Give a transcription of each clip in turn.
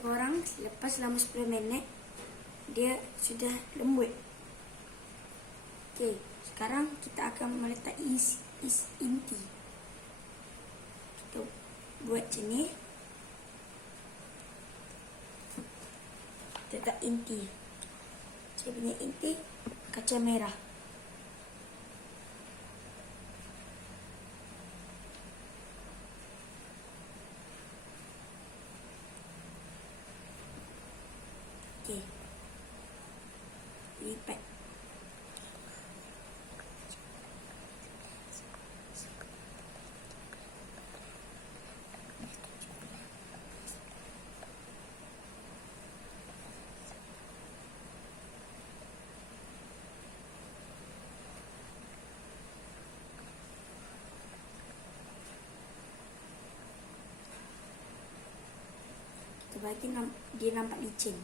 korang lepas selama 10 minit dia sudah lembut. Okey, sekarang kita akan meletak inti. Kita buat macam ni. Kita letak inti. Saya punya inti kacang merah. Okey. Lipat. Kita bagi dia nampak licin.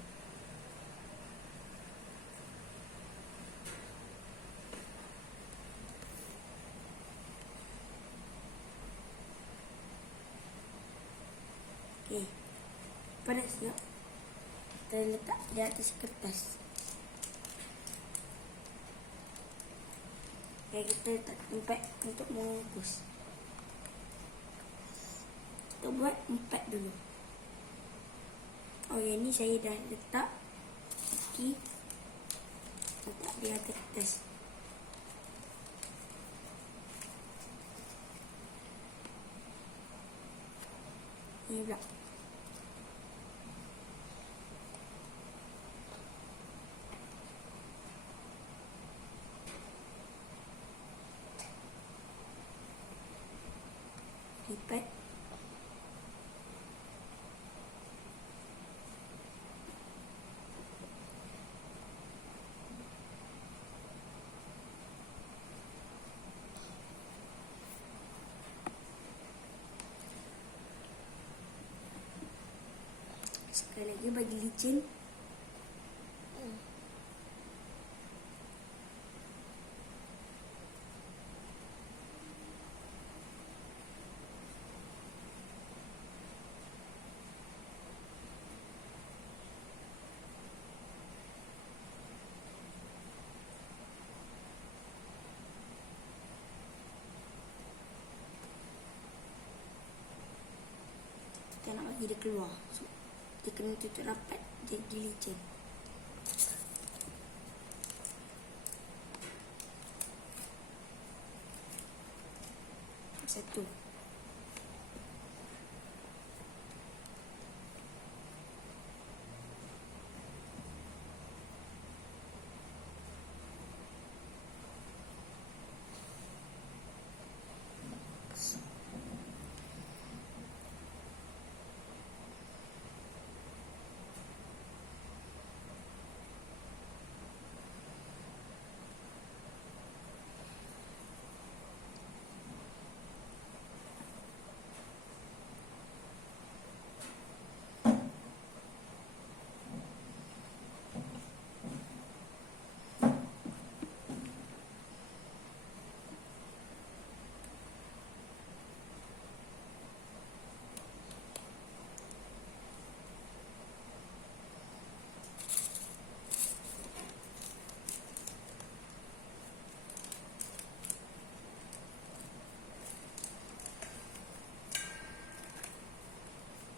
Okey, pada siap kita letak di atas kertas. Okey, kita letak tempat untuk mengukus. Kita buat 4 dulu. Oh, yang ni saya dah letak. Okey, letak di atas kertas. Ni pula. Lipat. Sekali lagi bagi licin. Kita nak bagi dia keluar. Dia kena tutup rapat, jadi licin. Satu.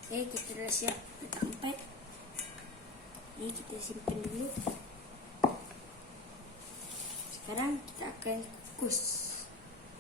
Okey, kita dah siap letak 4. Ni kita simpan dulu. Sekarang kita akan kukus.